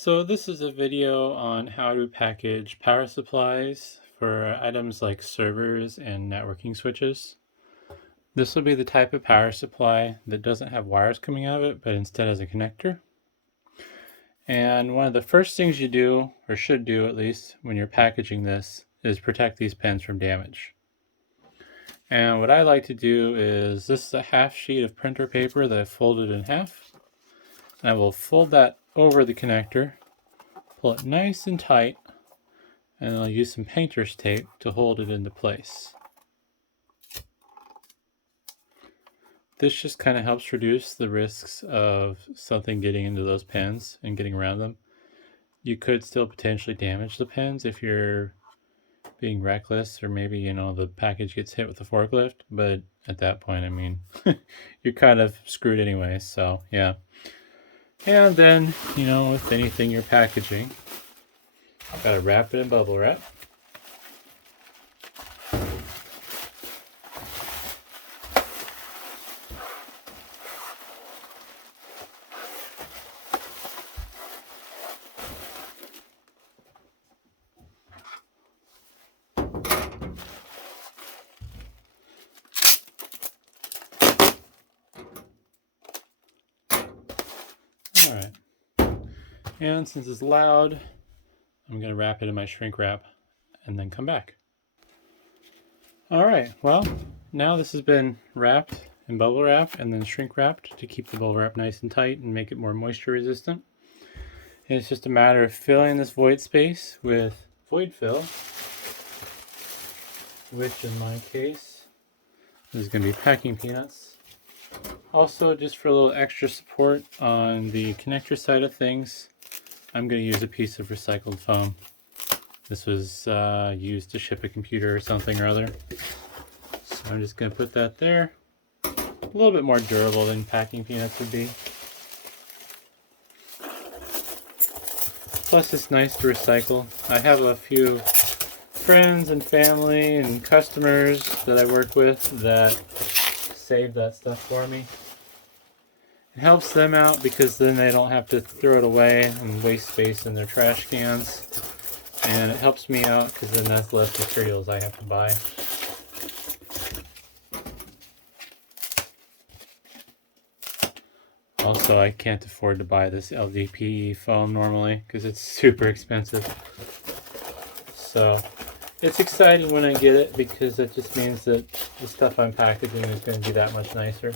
So this is a video on how to package power supplies for items like servers and networking switches. This will be the type of power supply that doesn't have wires coming out of it, but instead has a connector. And one of the first things you do, or should do at least, when you're packaging this, is protect these pins from damage. And what I like to do is, this is a half sheet of printer paper that I've folded in half. And I will fold that over the connector, pull it nice and tight, and I'll use some painter's tape to hold it into place. This just kind of helps reduce the risks of something getting into those pins and getting around them. You could still potentially damage the pins if you're being reckless, or maybe, the package gets hit with a forklift, but at that point, I mean, you're kind of screwed anyway, so yeah. And then, with anything you're packaging, gotta wrap it in bubble wrap. Alright, and since it's loud, I'm going to wrap it in my shrink wrap and then come back. Alright, well, now this has been wrapped in bubble wrap and then shrink wrapped to keep the bubble wrap nice and tight and make it more moisture resistant. And it's just a matter of filling this void space with void fill, which in my case is going to be packing peanuts. Also, just for a little extra support on the connector side of things, I'm going to use a piece of recycled foam. This was used to ship a computer or something or other. So I'm just going to put that there. A little bit more durable than packing peanuts would be. Plus, it's nice to recycle. I have a few friends and family and customers that I work with that save that stuff for me. It helps them out because then they don't have to throw it away and waste space in their trash cans. And it helps me out because then that's less materials I have to buy. Also, I can't afford to buy this LDPE foam normally because it's super expensive. So it's exciting when I get it because that just means that the stuff I'm packaging is going to be that much nicer.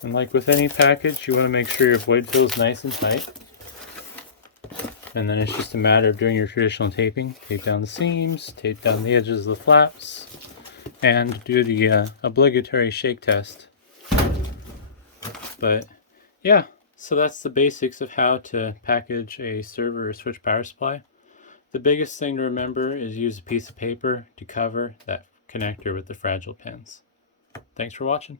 And like with any package, you want to make sure your void fill is nice and tight. And then it's just a matter of doing your traditional taping. Tape down the seams, tape down the edges of the flaps, and do the obligatory shake test. But yeah, so that's the basics of how to package a server or switch power supply. The biggest thing to remember is use a piece of paper to cover that connector with the fragile pins. Thanks for watching.